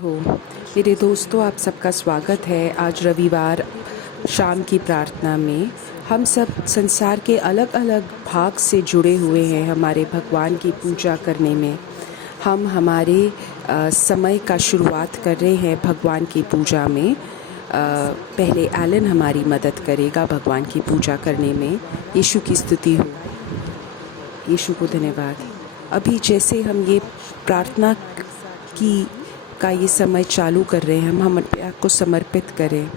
हो मेरे दोस्तों, आप सबका स्वागत है। आज रविवार शाम की प्रार्थना में हम सब संसार के अलग अलग भाग से जुड़े हुए हैं हमारे भगवान की पूजा करने में। हम हमारे समय का शुरुआत कर रहे हैं भगवान की पूजा में। पहले एलन हमारी मदद करेगा भगवान की पूजा करने में। यीशु की स्तुति हो, यीशु को धन्यवाद। अभी जैसे हम ये प्रार्थना का ये समय चालू कर रहे हैं, हम अपने आप को समर्पित करें।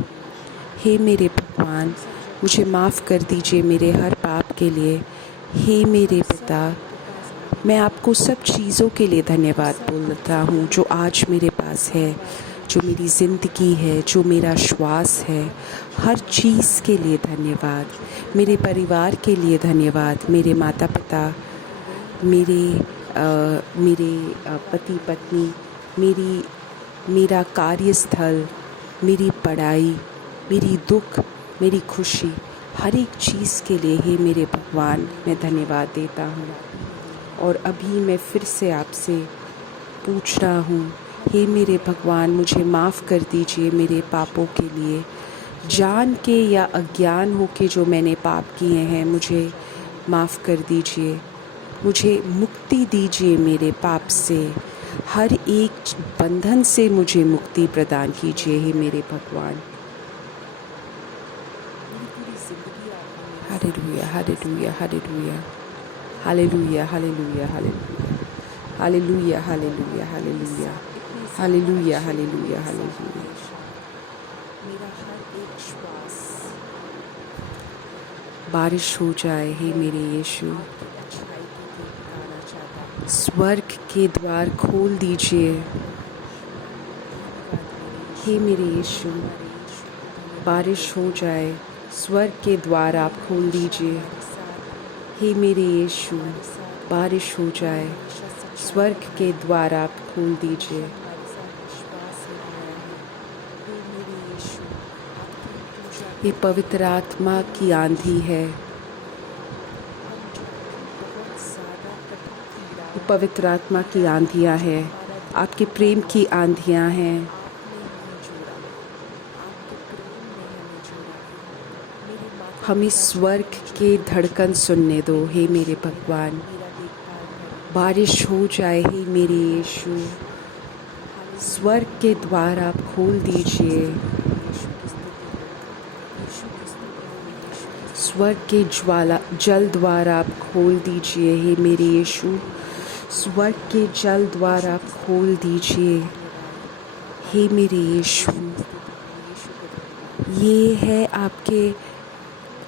हे मेरे भगवान, मुझे माफ़ कर दीजिए मेरे हर पाप के लिए। हे मेरे पिता, मैं आपको सब चीज़ों के लिए धन्यवाद बोलता हूँ जो आज मेरे पास है, जो मेरी ज़िंदगी है, जो मेरा श्वास है। हर चीज़ के लिए धन्यवाद। मेरे परिवार के लिए धन्यवाद। मेरे माता पिता, मेरे पति पत्नी, मेरा कार्यस्थल, मेरी पढ़ाई, मेरी दुख, मेरी खुशी, हर एक चीज़ के लिए हे मेरे भगवान मैं धन्यवाद देता हूँ। और अभी मैं फिर से आपसे पूछ रहा हूँ, हे मेरे भगवान, मुझे माफ़ कर दीजिए मेरे पापों के लिए। जान के या अज्ञान हो के जो मैंने पाप किए हैं, मुझे माफ़ कर दीजिए। मुझे मुक्ति दीजिए मेरे पाप से। हर एक बंधन से मुझे मुक्ति प्रदान कीजिए हे मेरे भगवान। Hallelujah, hallelujah, hallelujah, hallelujah, hallelujah, hallelujah, hallelujah, hallelujah, hallelujah, hallelujah, hallelujah, hallelujah. मेरा हर एक श्वास बारिश हो जाए हे मेरे यीशु। स्वर्ग के द्वार खोल दीजिए हे मेरे यीशु। बारिश हो जाए, स्वर्ग के द्वार आप खोल दीजिए हे मेरे यीशु। बारिश हो जाए, स्वर्ग के द्वार आप खोल दीजिए। ये पवित्र आत्मा की आंधी है, पवित्र आत्मा की आंधियाँ हैं, आपके प्रेम की आंधियाँ हैं। हमें स्वर्ग के धड़कन सुनने दो हे मेरे भगवान। बारिश हो जाए हे मेरे यीशु। स्वर्ग के द्वार आप खोल दीजिए। स्वर्ग के जल द्वार आप खोल दीजिए हे मेरे यीशु। स्वर्ग के जल द्वार आप खोल दीजिए हे मेरे यीशु। ये है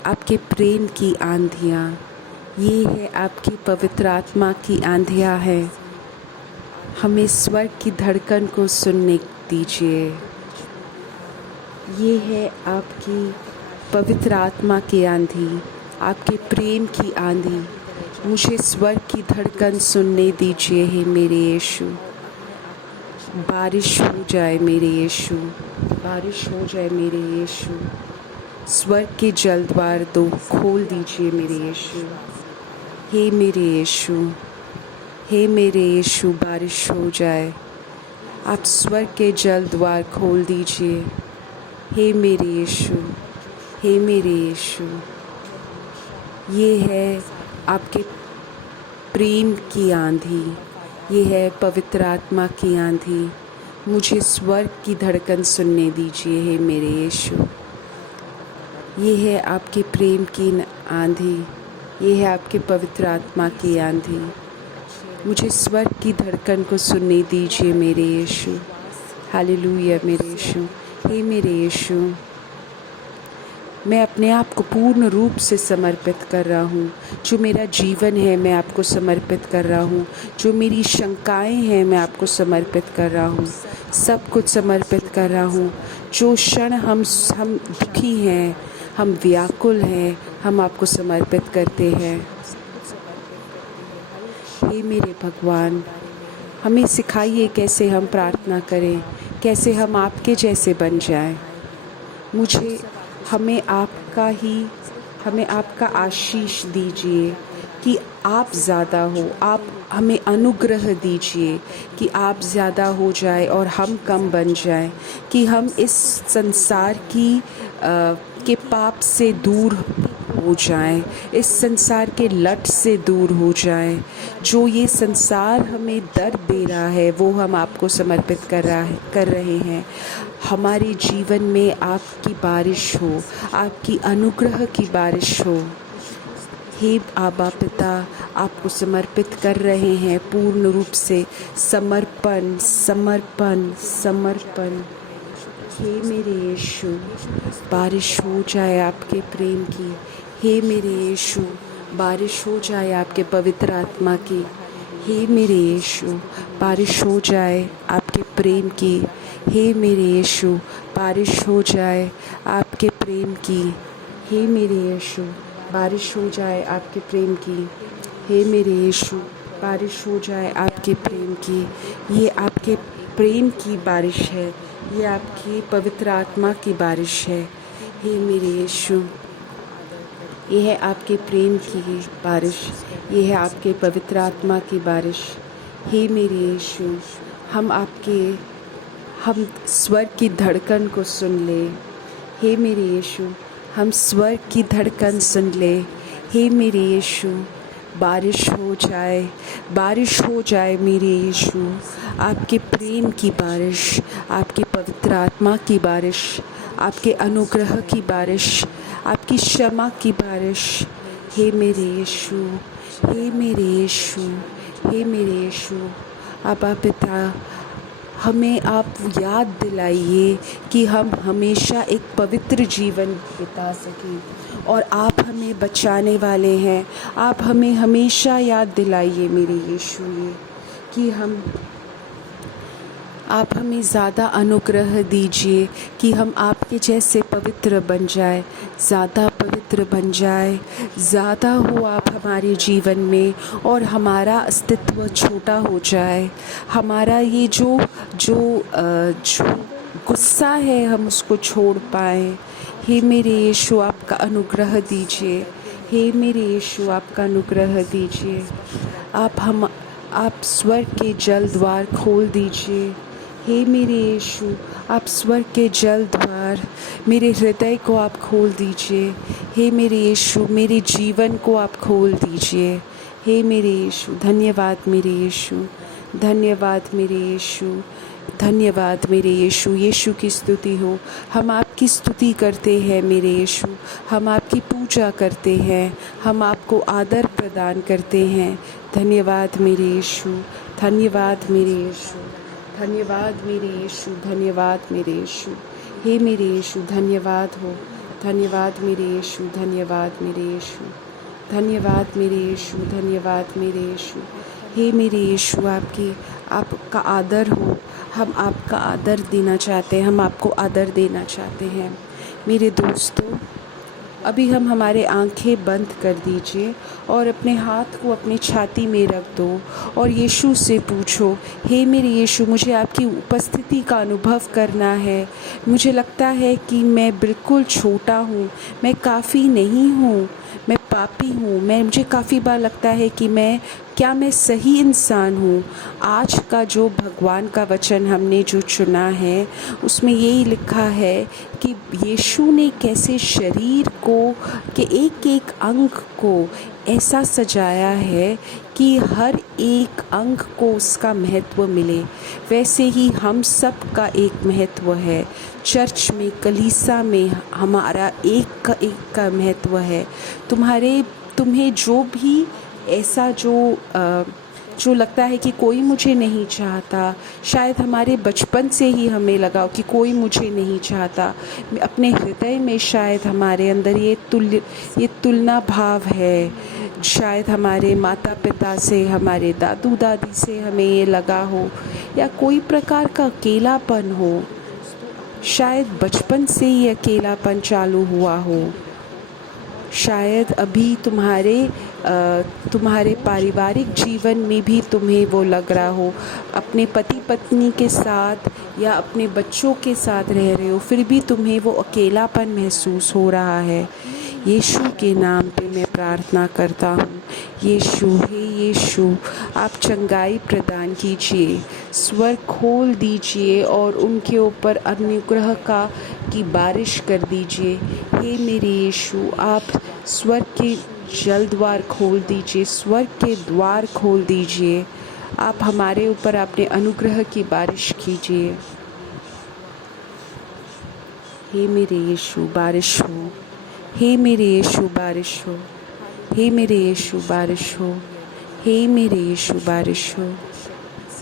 आपके प्रेम की आंधियाँ, ये है आपकी पवित्र आत्मा की आंधियाँ हैं। हमें स्वर्ग की धड़कन को सुनने दीजिए। ये है आपकी पवित्र आत्मा की आंधी, आपके प्रेम की आंधी। मुझे स्वर्ग की धड़कन सुनने दीजिए हे मेरे यीशु। बारिश हो जाए मेरे यीशु, बारिश हो जाए मेरे यीशु। स्वर्ग के जल द्वार दो खोल दीजिए मेरे यीशु। हे मेरे यीशु, हे मेरे यीशु, बारिश हो जाए। आप स्वर्ग के जल द्वार खोल दीजिए हे मेरे यीशु, हे मेरे यीशु। ये है आपके प्रेम की आंधी, ये है पवित्र आत्मा की आंधी। मुझे स्वर्ग की धड़कन सुनने दीजिए हे मेरे यीशु। ये है आपके प्रेम की आंधी, ये है आपके पवित्र आत्मा की आंधी। मुझे स्वर्ग की धड़कन को सुनने दीजिए मेरे यीशु। हालेलुया मेरे यीशु। हे मेरे यीशु, मैं अपने आप को पूर्ण रूप से समर्पित कर रहा हूँ। जो मेरा जीवन है मैं आपको समर्पित कर रहा हूँ। जो मेरी शंकाएं हैं मैं आपको समर्पित कर रहा हूँ। सब कुछ समर्पित कर रहा हूँ। जो क्षण हम दुखी हैं, हम व्याकुल हैं, हम आपको समर्पित करते हैं हे मेरे भगवान। हमें सिखाइए कैसे हम प्रार्थना करें, कैसे हम आपके जैसे बन जाएं। हमें आपका आशीष दीजिए कि आप ज़्यादा हो, आप हमें अनुग्रह दीजिए कि आप ज़्यादा हो जाए और हम कम बन जाएं, कि हम इस संसार के पाप से दूर हो जाएं, इस संसार के लट से दूर हो जाएं। जो ये संसार हमें दर्द दे रहा है वो हम आपको समर्पित कर रहे हैं। हमारे जीवन में आपकी बारिश हो, आपकी अनुग्रह की बारिश हो। हे आबा पिता, आपको समर्पित कर रहे हैं पूर्ण रूप से, समर्पण समर्पण समर्पण। हे मेरे यीशु, बारिश हो जाए आपके प्रेम की। हे मेरे यीशु, बारिश हो जाए आपके पवित्र आत्मा की। हे मेरे यीशु, बारिश हो जाए आपके प्रेम की। हे मेरे यीशु, बारिश हो जाए आपके प्रेम की। हे मेरे यीशु, बारिश हो जाए आपके प्रेम की। हे मेरे यीशु, बारिश हो जाए आपके प्रेम की। ये आपके प्रेम की बारिश है, ये आपकी पवित्र आत्मा की बारिश है। हे मेरे यीशु, ये है आपके प्रेम की बारिश, ये है आपके पवित्र आत्मा की बारिश। हे मेरे यीशु, हम स्वर्ग की धड़कन को सुन ले। हे मेरे यीशु, हम स्वर्ग की धड़कन सुन ले। हे मेरे यीशु, बारिश हो जाए मेरे यीशु, आपके प्रेम की बारिश, आपकी पवित्र आत्मा की बारिश, आपके अनुग्रह की बारिश, आपकी क्षमा की बारिश। हे मेरे यीशु, हे मेरे यीशु, हे मेरे यीशु, आबा पिता, हमें आप याद दिलाइए कि हम हमेशा एक पवित्र जीवन बिता सकें और आप हमें बचाने वाले हैं। आप हमें हमेशा याद दिलाइए मेरे यीशु ये कि आप हमें ज़्यादा अनुग्रह दीजिए कि हम आपके जैसे पवित्र बन जाए, ज़्यादा पवित्र बन जाए, ज़्यादा हो आप हमारे जीवन में और हमारा अस्तित्व छोटा हो जाए। हमारा ये जो गुस्सा है हम उसको छोड़ पाएँ। हे मेरे यीशु, आपका अनुग्रह दीजिए। हे मेरे यीशु, आपका अनुग्रह दीजिए। आप स्वर्ग के जल द्वार खोल दीजिए। हे मेरे यीशु, आप स्वर्ग के जल द्वार मेरे हृदय को आप खोल दीजिए। हे मेरे यीशु, मेरे जीवन को आप खोल दीजिए। हे मेरे यीशु, धन्यवाद मेरे यीशु, धन्यवाद मेरे यीशु, धन्यवाद मेरे यीशु। यीशु की स्तुति हो। हम आपकी स्तुति करते हैं मेरे यीशु, हम आपकी पूजा करते हैं, हम आपको आदर प्रदान करते हैं। धन्यवाद मेरे यीशु, धन्यवाद मेरे यीशु, धन्यवाद मेरे यीशु, धन्यवाद मेरे यीशु। हे मेरे यीशु, धन्यवाद हो। धन्यवाद मेरे यीशु, धन्यवाद मेरे यीशु, धन्यवाद मेरे यीशु, धन्यवाद मेरे यीशु। हे मेरे यीशु, आपका आदर हो। हम आपका आदर देना चाहते हैं, हम आपको आदर देना चाहते हैं। मेरे दोस्तों, अभी हम हमारे आंखें बंद कर दीजिए और अपने हाथ को अपनी छाती में रख दो और यीशु से पूछो, हे मेरे यीशु, मुझे आपकी उपस्थिति का अनुभव करना है। मुझे लगता है कि मैं बिल्कुल छोटा हूँ, मैं काफ़ी नहीं हूँ, मैं पापी हूँ। मुझे काफ़ी बार लगता है कि मैं सही इंसान हूँ। आज का जो भगवान का वचन हमने जो चुना है उसमें यही लिखा है कि यीशु ने कैसे शरीर के एक एक अंग को ऐसा सजाया है कि हर एक अंग को उसका महत्व मिले। वैसे ही हम सब का एक महत्व है। चर्च में, कलीसिया में हमारा एक का महत्व है। तुम्हें जो भी ऐसा जो लगता है कि कोई मुझे नहीं चाहता, शायद हमारे बचपन से ही हमें लगा कि कोई मुझे नहीं चाहता। अपने हृदय में शायद हमारे अंदर ये तुलना भाव है। शायद हमारे माता पिता से, हमारे दादू दादी से हमें ये लगा हो, या कोई प्रकार का अकेलापन हो। शायद बचपन से ही अकेलापन चालू हुआ हो। शायद अभी तुम्हारे पारिवारिक जीवन में भी तुम्हें वो लग रहा हो, अपने पति पत्नी के साथ या अपने बच्चों के साथ रह रहे हो, फिर भी तुम्हें वो अकेलापन महसूस हो रहा है। यीशु के नाम पे मैं प्रार्थना करता हूँ, यीशु, हे यीशु, आप चंगाई प्रदान कीजिए, स्वर्ग खोल दीजिए और उनके ऊपर अनुग्रह की बारिश कर दीजिए। हे मेरे यीशु, आप स्वर्ग के जल द्वार खोल दीजिए, स्वर्ग के द्वार खोल दीजिए। आप हमारे ऊपर अपने अनुग्रह की बारिश कीजिए। हे मेरे यीशु, बारिश हो। हे मेरे यीशु, बारिश हो। हे मेरे यीशु, बारिश हो। हे मेरे यीशु, बारिश हो।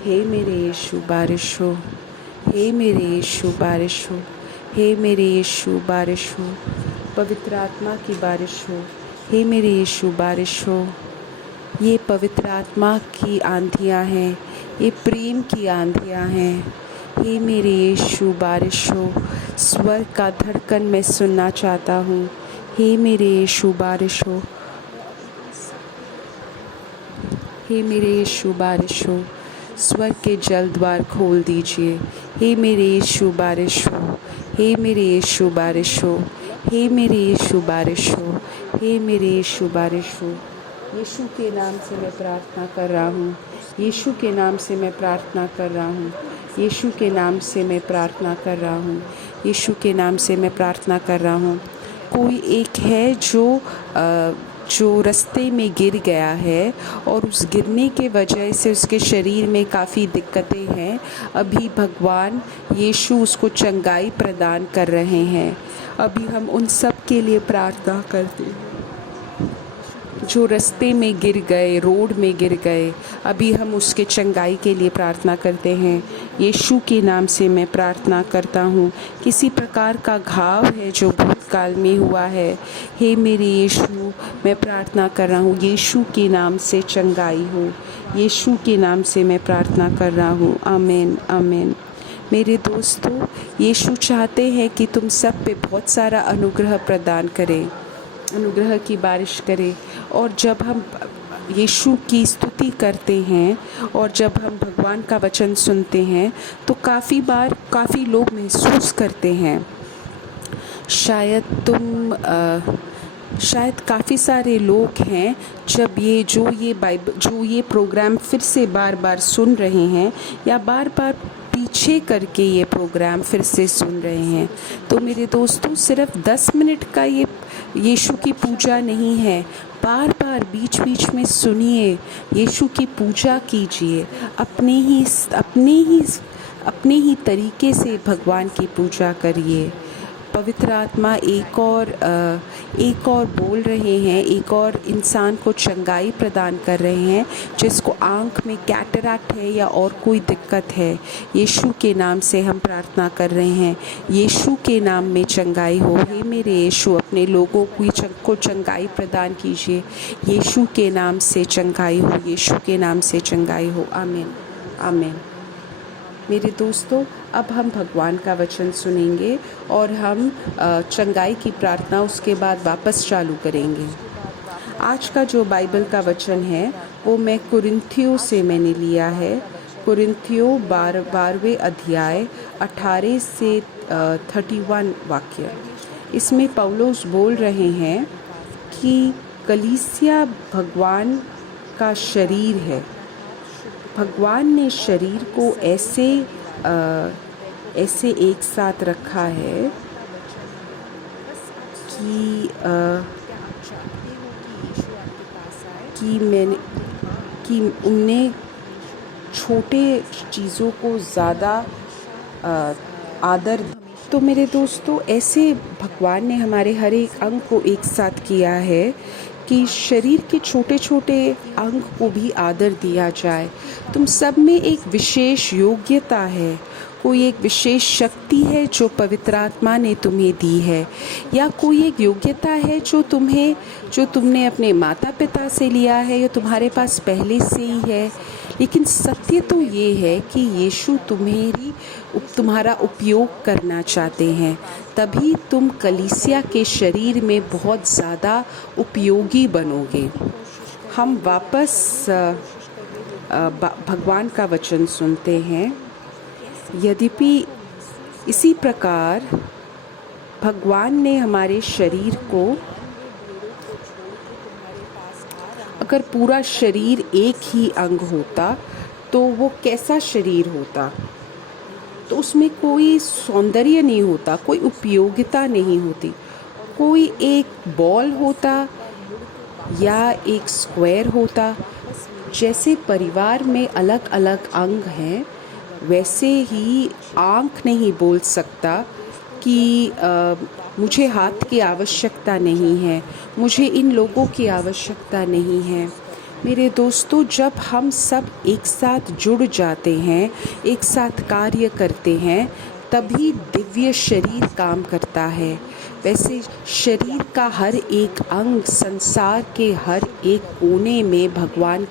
हे मेरे यीशु, बारिश हो। हे मेरे यीशु, बारिश हो। हे मेरे यीशु, बारिश हो। पवित्र आत्मा की बारिश हो। हे मेरे यीशु, बारिश हो। ये पवित्र आत्मा की आंधियाँ हैं, ये प्रेम की आंधियाँ हैं। हे मेरे यीशु, बारिश हो। स्वर्ग का धड़कन मैं सुनना चाहता हूँ। हे मेरे यीशु, बारिश हो। हे मेरे यीशु, बारिश हो। स्वर्ग के जल द्वार खोल दीजिए। हे मेरे यीशु, बारिश हो। हे मेरे यीशु, बारिश हो। हे मेरे यीशु, बारिश हो। हे मेरे यीशु, बारिश हो। यीशु के नाम से मैं प्रार्थना कर रहा हूँ। यीशु के नाम से मैं प्रार्थना कर रहा हूँ। यीशु के नाम से मैं प्रार्थना कर रहा हूँ। यीशु के नाम से मैं प्रार्थना कर रहा हूँ। कोई एक है जो रास्ते में गिर गया है और उस गिरने के वजह से उसके शरीर में काफ़ी दिक्कतें हैं। अभी भगवान यीशु उसको चंगाई प्रदान कर रहे हैं। अभी हम उन सब के लिए प्रार्थना करते हैं जो रास्ते में गिर गए, रोड में गिर गए। अभी हम उसके चंगाई के लिए प्रार्थना करते हैं। यीशु के नाम से मैं प्रार्थना करता हूँ। किसी प्रकार का घाव है जो भूतकाल में हुआ है, हे मेरे यीशु, मैं प्रार्थना कर रहा हूँ, यीशु के नाम से चंगाई हो। यीशु के नाम से मैं प्रार्थना कर रहा हूँ। आमीन, आमीन। मेरे दोस्तों, यीशु चाहते हैं कि तुम सब पे बहुत सारा अनुग्रह प्रदान करें, अनुग्रह की बारिश करे। और जब हम यीशु की स्तुति करते हैं और जब हम भगवान का वचन सुनते हैं तो काफ़ी बार काफ़ी लोग महसूस करते हैं, शायद काफ़ी सारे लोग हैं जब ये प्रोग्राम फिर से बार बार सुन रहे हैं या बार बार पीछे करके ये प्रोग्राम फिर से सुन रहे हैं। तो मेरे दोस्तों, सिर्फ 10 मिनट का ये यीशु की पूजा नहीं है। बार बार बीच बीच में सुनिए, यीशु की पूजा कीजिए, अपने ही तरीके से भगवान की पूजा करिए। पवित्र आत्मा एक और बोल रहे हैं, एक और इंसान को चंगाई प्रदान कर रहे हैं जिसको आँख में कैटरैक्ट है या और कोई दिक्कत है। यीशु के नाम से हम प्रार्थना कर रहे हैं, यीशु के नाम में चंगाई हो। हे मेरे यीशु, अपने लोगों को चंगाई प्रदान कीजिए। यीशु के नाम से चंगाई हो, यीशु के नाम से चंगाई हो। आमीन, आमीन। मेरे दोस्तों, अब हम भगवान का वचन सुनेंगे और हम चंगाई की प्रार्थना उसके बाद वापस चालू करेंगे। आज का जो बाइबल का वचन है वो मैं कुरिन्थियों से मैंने लिया है। कुरिन्थियों 12वें अध्याय 18 से 31 वाक्य। इसमें पौलुस बोल रहे हैं कि कलीसिया भगवान का शरीर है। भगवान ने शरीर को ऐसे एक साथ रखा है कि उनने छोटे चीज़ों को ज़्यादा आदर। तो मेरे दोस्तों, ऐसे भगवान ने हमारे हर एक अंग को एक साथ किया है कि शरीर के छोटे छोटे अंग को भी आदर दिया जाए। तुम सब में एक विशेष योग्यता है, कोई एक विशेष शक्ति है जो पवित्र आत्मा ने तुम्हें दी है, या कोई एक योग्यता है जो तुमने अपने माता पिता से लिया है या तुम्हारे पास पहले से ही है। लेकिन सत्य तो ये है कि यीशु तुम्हारा उपयोग करना चाहते हैं, तभी तुम कलीसिया के शरीर में बहुत ज़्यादा उपयोगी बनोगे। हम वापस भगवान का वचन सुनते हैं। यद्यपि इसी प्रकार भगवान ने हमारे शरीर को, अगर पूरा शरीर एक ही अंग होता तो वो कैसा शरीर होता? तो उसमें कोई सौंदर्य नहीं होता, कोई उपयोगिता नहीं होती। कोई एक बॉल होता या एक स्क्वायर होता। जैसे परिवार में अलग अलग अंग हैं, वैसे ही आँख नहीं बोल सकता कि मुझे हाथ की आवश्यकता नहीं है, मुझे इन लोगों की आवश्यकता नहीं है। मेरे दोस्तों, जब हम सब एक साथ जुड़ जाते हैं, एक साथ कार्य करते हैं, तभी दिव्य शरीर काम करता है। वैसे शरीर का हर एक अंग संसार के हर एक कोने में भगवान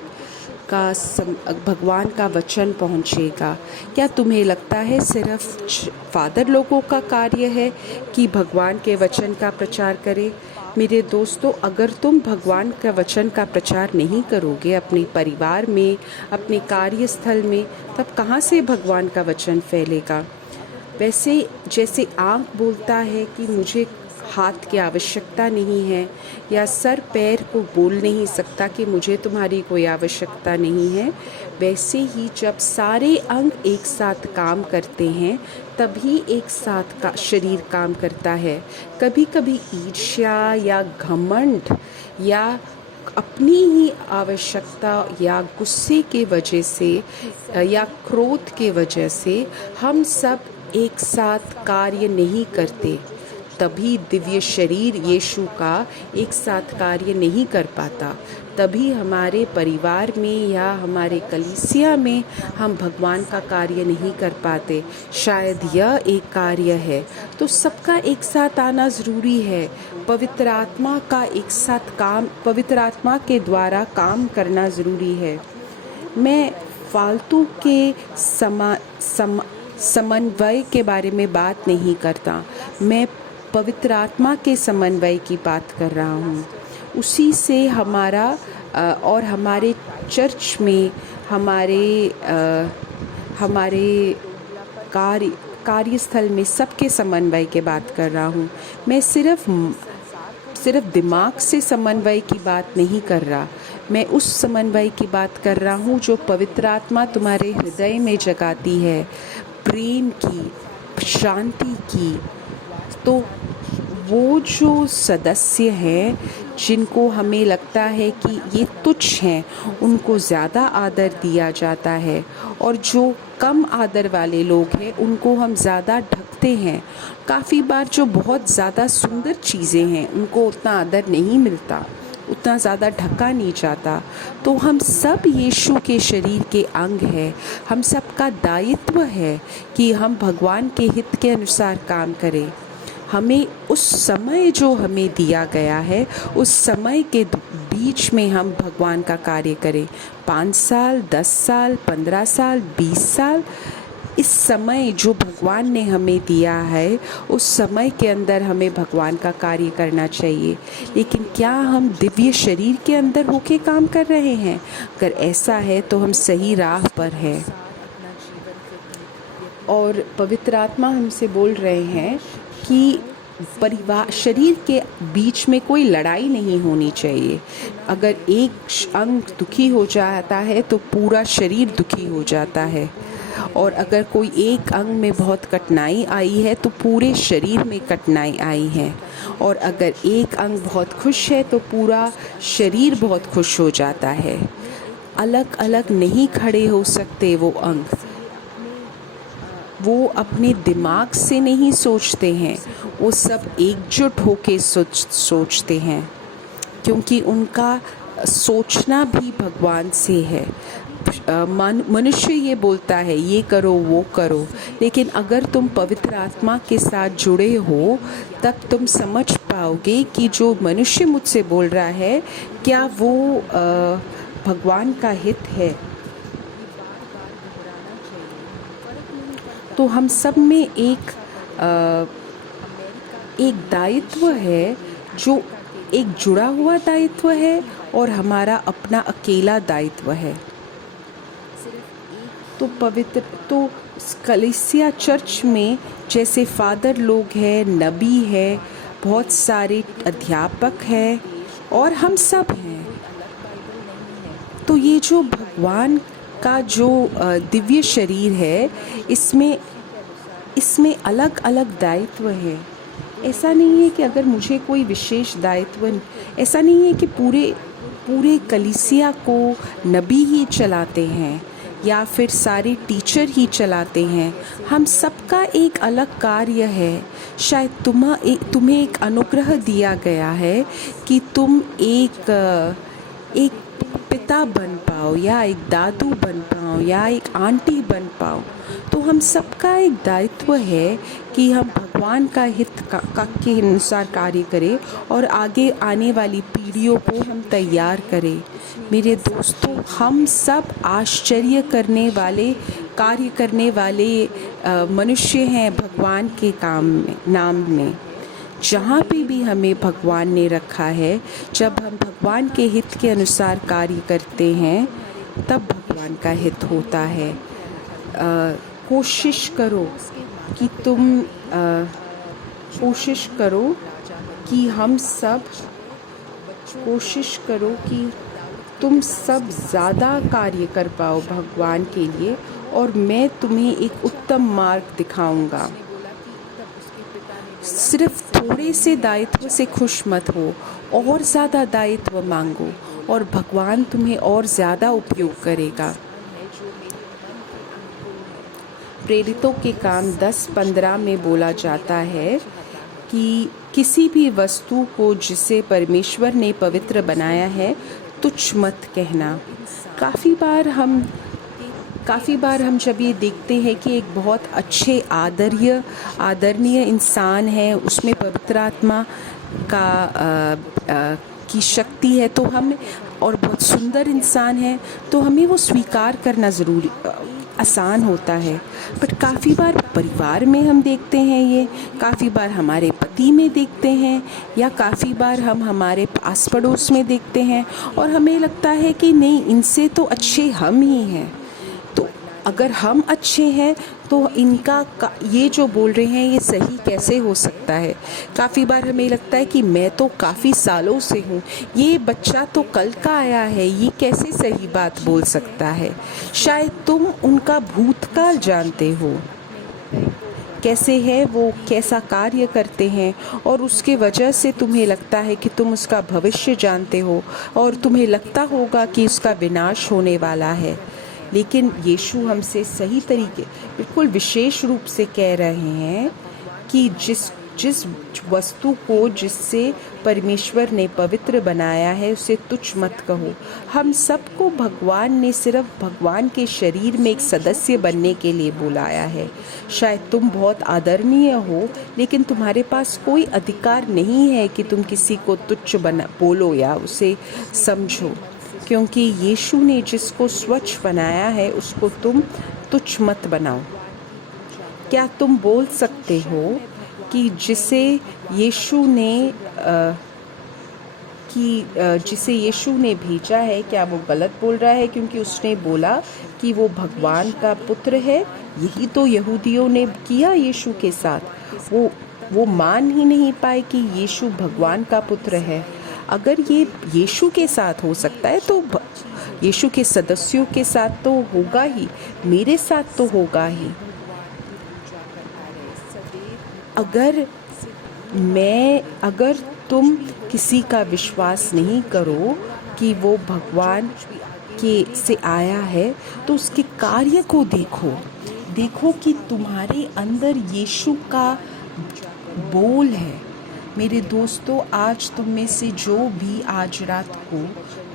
का वचन पहुंचेगा। क्या तुम्हें लगता है सिर्फ फादर लोगों का कार्य है कि भगवान के वचन का प्रचार करें? मेरे दोस्तों, अगर तुम भगवान का वचन का प्रचार नहीं करोगे अपने परिवार में, अपने कार्यस्थल में, तब कहाँ से भगवान का वचन फैलेगा? वैसे जैसे आँख बोलता है कि मुझे हाथ की आवश्यकता नहीं है, या सर पैर को बोल नहीं सकता कि मुझे तुम्हारी कोई आवश्यकता नहीं है, वैसे ही जब सारे अंग एक साथ काम करते हैं तभी एक साथ का शरीर काम करता है। कभी कभी ईर्ष्या या घमंड या अपनी ही आवश्यकता या गुस्से के वजह से या क्रोध के वजह से हम सब एक साथ कार्य नहीं करते, तभी दिव्य शरीर यीशु का एक साथ कार्य नहीं कर पाता। तभी हमारे परिवार में या हमारे कलीसिया में हम भगवान का कार्य नहीं कर पाते। शायद यह एक कार्य है, तो सबका एक साथ आना ज़रूरी है। पवित्र आत्मा का एक साथ काम, पवित्र आत्मा के द्वारा काम करना ज़रूरी है। मैं फालतू के समन्वय के बारे में बात नहीं करता, मैं पवित्र आत्मा के समन्वय की बात कर रहा हूँ। उसी से हमारा और हमारे चर्च में हमारे कार्यस्थल में सबके समन्वय की बात कर रहा हूँ। मैं सिर्फ दिमाग से समन्वय की बात नहीं कर रहा, मैं उस समन्वय की बात कर रहा हूँ जो पवित्र आत्मा तुम्हारे हृदय में जगाती है, प्रेम की, शांति की। तो वो जो सदस्य हैं जिनको हमें लगता है कि ये तुच्छ हैं, उनको ज़्यादा आदर दिया जाता है, और जो कम आदर वाले लोग हैं उनको हम ज़्यादा ढकते हैं। काफ़ी बार जो बहुत ज़्यादा सुंदर चीज़ें हैं उनको उतना आदर नहीं मिलता, उतना ज़्यादा ढका नहीं जाता। तो हम सब यीशु के शरीर के अंग हैं। हम सबका दायित्व है कि हम भगवान के हित के अनुसार काम करें। हमें उस समय जो हमें दिया गया है, उस समय के बीच में हम भगवान का कार्य करें। 5 साल, 10 साल, 15 साल, 20 साल, इस समय जो भगवान ने हमें दिया है, उस समय के अंदर हमें भगवान का कार्य करना चाहिए। लेकिन क्या हम दिव्य शरीर के अंदर होके काम कर रहे हैं? अगर ऐसा है तो हम सही राह पर हैं। और पवित्र आत्मा हमसे बोल रहे हैं कि परिवार, शरीर के बीच में कोई लड़ाई नहीं होनी चाहिए। अगर एक अंग दुखी हो जाता है तो पूरा शरीर दुखी हो जाता है, और अगर कोई एक अंग में बहुत कठिनाई आई है तो पूरे शरीर में कठिनाई आई है, और अगर एक अंग बहुत खुश है तो पूरा शरीर बहुत खुश हो जाता है। अलग अलग नहीं खड़े हो सकते वो अंग। वो अपने दिमाग से नहीं सोचते हैं, वो सब एकजुट होके सोचते हैं, क्योंकि उनका सोचना भी भगवान से है। मनुष्य ये बोलता है ये करो वो करो, लेकिन अगर तुम पवित्र आत्मा के साथ जुड़े हो तब तुम समझ पाओगे कि जो मनुष्य मुझसे बोल रहा है क्या वो भगवान का हित है। तो हम सब में एक दायित्व है, जो एक जुड़ा हुआ दायित्व है और हमारा अपना अकेला दायित्व है। तो कलीसिया चर्च में जैसे फादर लोग हैं, नबी है, बहुत सारे अध्यापक हैं, और हम सब हैं। तो ये जो भगवान का जो दिव्य शरीर है, इसमें इसमें अलग अलग दायित्व है। ऐसा नहीं है कि अगर मुझे कोई विशेष दायित्व, ऐसा नहीं है कि पूरे पूरे कलीसिया को नबी ही चलाते हैं या फिर सारे टीचर ही चलाते हैं। हम सबका एक अलग कार्य है। शायद तुम्हें एक अनुग्रह दिया गया है कि तुम एक पिता बन पाओ या एक दादू बन पाओ या एक आंटी बन पाओ। तो हम सबका एक दायित्व है कि हम भगवान का हित के अनुसार कार्य करें और आगे आने वाली पीढ़ियों को हम तैयार करें। मेरे दोस्तों, हम सब आश्चर्य करने वाले, कार्य करने वाले मनुष्य हैं भगवान के काम में, नाम में। जहाँ पे भी हमें भगवान ने रखा है, जब हम भगवान के हित के अनुसार कार्य करते हैं, तब भगवान का हित होता है। कोशिश करो कि कोशिश करो कि हम सब कोशिश करो कि तुम सब ज़्यादा कार्य कर पाओ भगवान के लिए, और मैं तुम्हें एक उत्तम मार्ग दिखाऊंगा। सिर्फ थोड़े से दायित्व से खुश मत हो, और ज़्यादा दायित्व मांगो और भगवान तुम्हें और ज़्यादा उपयोग करेगा। प्रेरितों के काम 10:15 में बोला जाता है कि किसी भी वस्तु को जिसे परमेश्वर ने पवित्र बनाया है तुच्छ मत कहना। काफ़ी बार हम जब ये देखते हैं कि एक बहुत अच्छे आदरणीय इंसान है, उसमें पवित्र आत्मा की शक्ति है, तो हम, और बहुत सुंदर इंसान है, तो हमें वो स्वीकार करना ज़रूरी आसान होता है। बट काफ़ी बार परिवार में हम देखते हैं, ये काफ़ी बार हमारे पति में देखते हैं, या काफ़ी बार हम हमारे आस पड़ोस में देखते हैं, और हमें लगता है कि नहीं, इनसे तो अच्छे हम ही हैं। तो अगर हम अच्छे हैं तो ये जो बोल रहे हैं ये सही कैसे हो सकता है। काफ़ी बार हमें लगता है कि मैं तो काफ़ी सालों से हूँ, ये बच्चा तो कल का आया है, ये कैसे सही बात बोल सकता है। शायद तुम उनका भूतकाल जानते हो, कैसे है वो, कैसा कार्य करते हैं, और उसके वजह से तुम्हें लगता है कि तुम उसका भविष्य जानते हो, और तुम्हें लगता होगा कि उसका विनाश होने वाला है। लेकिन यीशु हमसे सही तरीके, बिल्कुल विशेष रूप से कह रहे हैं कि जिस वस्तु को जिससे परमेश्वर ने पवित्र बनाया है उसे तुच्छ मत कहो। हम सबको भगवान ने सिर्फ भगवान के शरीर में एक सदस्य बनने के लिए बुलाया है। शायद तुम बहुत आदरणीय हो, लेकिन तुम्हारे पास कोई अधिकार नहीं है कि तुम किसी को तुच्छ बोलो या उसे समझो, क्योंकि यीशु ने जिसको स्वच्छ बनाया है उसको तुम तुच्छ मत बनाओ। क्या तुम बोल सकते हो कि जिसे यीशु ने भेजा है, क्या वो गलत बोल रहा है क्योंकि उसने बोला कि वो भगवान का पुत्र है? यही तो यहूदियों ने किया यीशु के साथ। वो मान ही नहीं पाए कि यीशु भगवान का पुत्र है। अगर ये यीशु के साथ हो सकता है तो यीशु के सदस्यों के साथ तो होगा ही, मेरे साथ तो होगा ही। अगर तुम किसी का विश्वास नहीं करो कि वो भगवान से आया है, तो उसके कार्य को देखो कि तुम्हारे अंदर यीशु का बोल है। मेरे दोस्तों, आज तुम में से जो भी आज रात को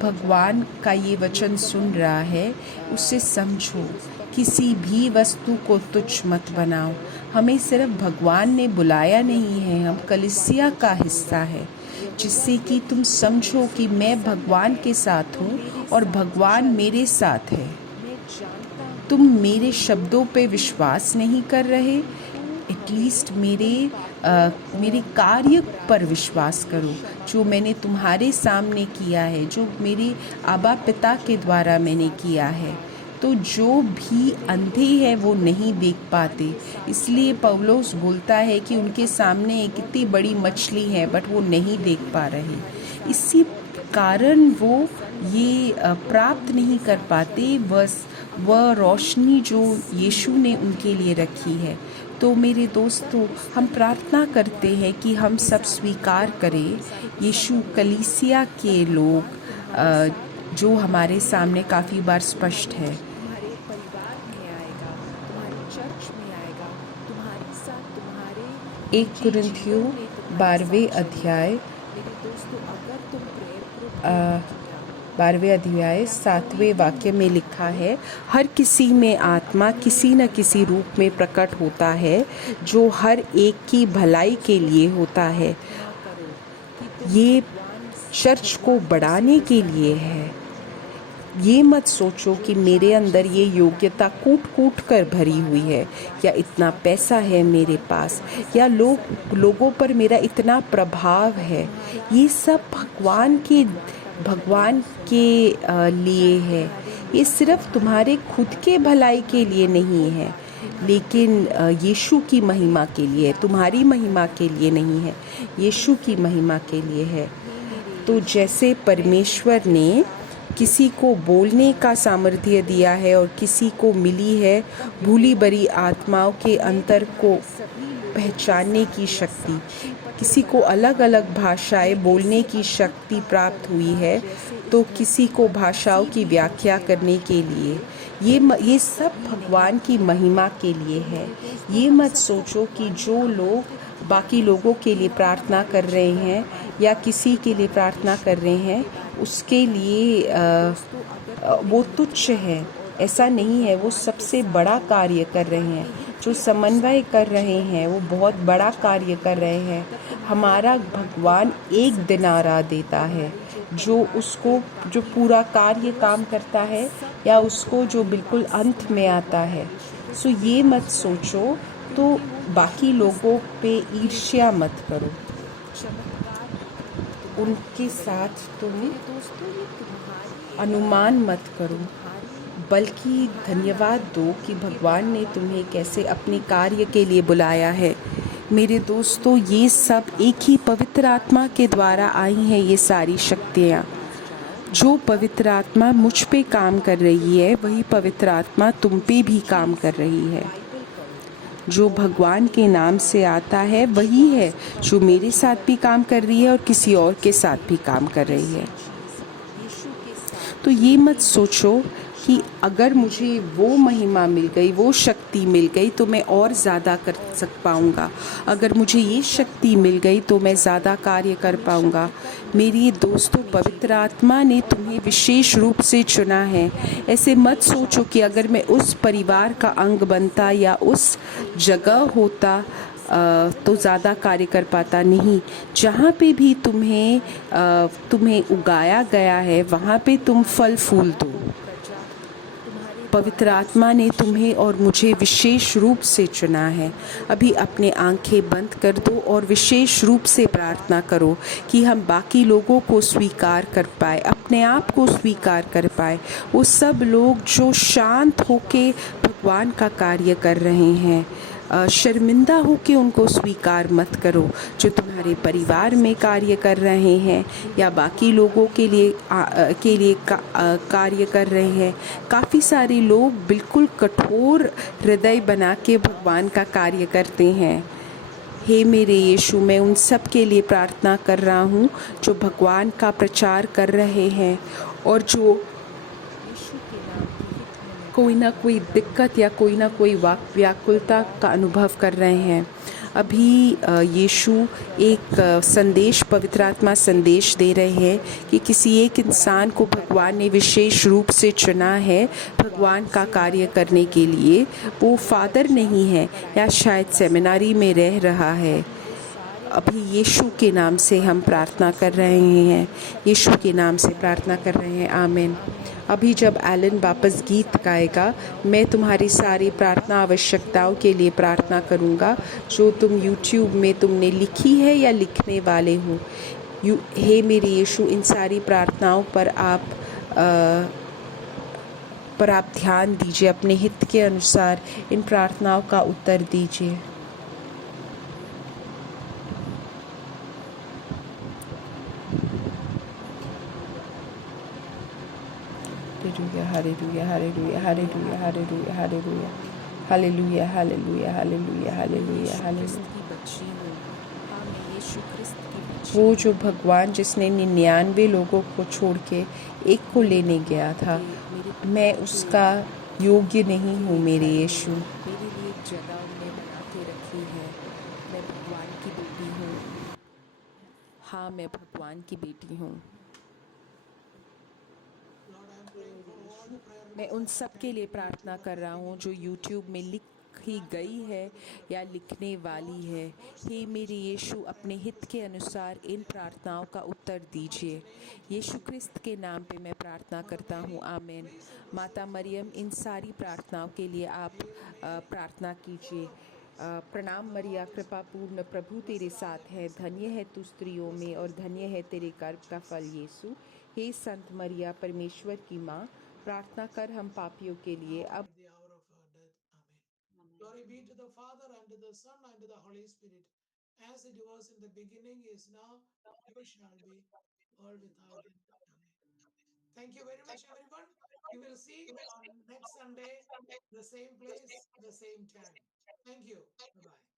भगवान का ये वचन सुन रहा है, उसे समझो, किसी भी वस्तु को तुच्छ मत बनाओ। हमें सिर्फ भगवान ने बुलाया नहीं है, हम कलीसिया का हिस्सा है, जिससे कि तुम समझो कि मैं भगवान के साथ हूँ और भगवान मेरे साथ है। तुम मेरे शब्दों पे विश्वास नहीं कर रहे, एटलीस्ट मेरे कार्य पर विश्वास करो, जो मैंने तुम्हारे सामने किया है, जो मेरे आबा पिता के द्वारा मैंने किया है। तो जो भी अंधे हैं वो नहीं देख पाते, इसलिए पौलुस बोलता है कि उनके सामने एक इतनी बड़ी मछली है बट वो नहीं देख पा रहे। इसी कारण वो ये प्राप्त नहीं कर पाते बस वह रोशनी जो यीशु ने उनके लिए रखी है। तो मेरे दोस्तों, हम प्रार्थना करते हैं कि हम सब स्वीकार करें यीशु कलीसिया के लोग जो हमारे सामने काफ़ी बार स्पष्ट है। तुम्हारे परिवार में आएगा, तुम्हारी चर्च में आएगा, तुम्हारे साथ तुम्हारे 1 कुरिन्थियों 12वें अध्याय मेरे दोस्तों, अगर तुम प्रेयर करो 12वें अध्याय 7वें वाक्य में लिखा है, हर किसी में आत्मा किसी न किसी रूप में प्रकट होता है जो हर एक की भलाई के लिए होता है। ये चर्च को बढ़ाने के लिए है। ये मत सोचो कि मेरे अंदर ये योग्यता कूट कूट कर भरी हुई है, या इतना पैसा है मेरे पास, या लोगों पर मेरा इतना प्रभाव है। ये सब भगवान के लिए है। ये सिर्फ तुम्हारे खुद के भलाई के लिए नहीं है, लेकिन यीशु की महिमा के लिए है। तुम्हारी महिमा के लिए नहीं है, यीशु की महिमा के लिए है। तो जैसे परमेश्वर ने किसी को बोलने का सामर्थ्य दिया है और किसी को मिली है भूली भरी आत्माओं के अंतर को पहचानने की शक्ति, किसी को अलग अलग भाषाएं बोलने की शक्ति प्राप्त हुई है, तो किसी को भाषाओं की व्याख्या करने के लिए, ये सब भगवान की महिमा के लिए है। ये मत सोचो कि जो लोग बाकी लोगों के लिए प्रार्थना कर रहे हैं या किसी के लिए प्रार्थना कर रहे हैं उसके लिए वो तुच्छ है। ऐसा नहीं है, वो सबसे बड़ा कार्य कर रहे हैं। जो समन्वय कर रहे हैं वो बहुत बड़ा कार्य कर रहे हैं। हमारा भगवान एक दिनारा देता है, जो पूरा कार्य काम करता है, या उसको जो बिल्कुल अंत में आता है। सो ये मत सोचो, तो बाकी लोगों पे ईर्ष्या मत करो, उनके साथ तुम अनुमान मत करो, बल्कि धन्यवाद दो कि भगवान ने तुम्हें कैसे अपने कार्य के लिए बुलाया है। मेरे दोस्तों, ये सब एक ही पवित्र आत्मा के द्वारा आई हैं। ये सारी शक्तियाँ, जो पवित्र आत्मा मुझ पे काम कर रही है वही पवित्र आत्मा तुम पे भी काम कर रही है। जो भगवान के नाम से आता है वही है जो मेरे साथ भी काम कर रही है और किसी और के साथ भी काम कर रही है। तो ये मत सोचो कि अगर मुझे वो महिमा मिल गई, वो शक्ति मिल गई तो मैं और ज़्यादा कर पाऊँगा, अगर मुझे ये शक्ति मिल गई तो मैं ज़्यादा कार्य कर पाऊँगा। मेरी दोस्तों, पवित्र आत्मा ने तुम्हें विशेष रूप से चुना है। ऐसे मत सोचो कि अगर मैं उस परिवार का अंग बनता या उस जगह होता तो ज़्यादा कार्य कर पाता। नहीं, जहाँ पे भी तुम्हें उगाया गया है वहाँ पे तुम फल फूल दो। पवित्र आत्मा ने तुम्हें और मुझे विशेष रूप से चुना है। अभी अपने आंखें बंद कर दो और विशेष रूप से प्रार्थना करो कि हम बाकी लोगों को स्वीकार कर पाए, अपने आप को स्वीकार कर पाए। वो सब लोग जो शांत होके भगवान का कार्य कर रहे हैं, शर्मिंदा होके उनको स्वीकार मत करो। जो तुम्हारे परिवार में कार्य कर रहे हैं या बाकी लोगों के लिए कार्य कर रहे हैं। काफ़ी सारे लोग बिल्कुल कठोर हृदय बना के भगवान का कार्य करते हैं। हे मेरे यीशु, मैं उन सब के लिए प्रार्थना कर रहा हूँ जो भगवान का प्रचार कर रहे हैं और जो कोई ना कोई दिक्कत या कोई ना कोई व्याकुलता का अनुभव कर रहे हैं। अभी यीशु एक संदेश, पवित्र आत्मा संदेश दे रहे हैं कि किसी एक इंसान को भगवान ने विशेष रूप से चुना है भगवान का कार्य करने के लिए। वो फादर नहीं है या शायद सेमिनारी में रह रहा है। अभी यीशु के नाम से हम प्रार्थना कर रहे हैं, यीशु के नाम से प्रार्थना कर रहे हैं। आमीन। अभी जब एलन वापस गीत गाएगा, मैं तुम्हारी सारी प्रार्थना आवश्यकताओं के लिए प्रार्थना करूंगा जो तुम YouTube में तुमने लिखी है या लिखने वाले हो। हे मेरे यीशु, इन सारी प्रार्थनाओं पर आप ध्यान दीजिए, अपने हित के अनुसार इन प्रार्थनाओं का उत्तर दीजिए। hallelujah, hallelujah, hallelujah, hallelujah, hallelujah, hallelujah. Hallelujah, hallelujah, hallelujah, मैं hallelujah, यीशु hallelujah. क्रिस्त की बच्ची हूँ। हाँ, मैं यीशु क्रिस्त की बच्ची वो जो हूँ। भगवान जिसने 99 लोगों को छोड़ के एक को मेरे लेने गया भगवान था, के मेरे मैं पिता के उसका योग्य भगवान नहीं के हूँ मेरे घर में यीशु। मेरे लिए एक जगह उनने बना के रखी है। मैं भगवान की बेटी हूँ। हाँ, मैं भगवान की बेटी हूँ। मैं उन सब के लिए प्रार्थना कर रहा हूँ जो यूट्यूब में लिखी गई है या लिखने वाली है। हे मेरे यीशु, अपने हित के अनुसार इन प्रार्थनाओं का उत्तर दीजिए। यीशु क्रिस्त के नाम पे मैं प्रार्थना करता हूँ, आमीन। माता मरियम, इन सारी प्रार्थनाओं के लिए आप प्रार्थना कीजिए। प्रणाम मरिया, कृपा पूर्ण, प्रभु तेरे साथ है, धन्य है तू स्त्रियों में और धन्य है तेरे गर्भ का फल यीशु। हे संत मरिया, परमेश्वर की माँ, प्रार्थना कर हम पापियों के लिए अब Glory be to the Father, and to the Son, and to the Holy Spirit, as it was in the beginning, is now, ever shall be, world without end. Amen. Thank you very much, everyone. We will see on next Sunday, the same place, the same time. Thank you. Bye bye.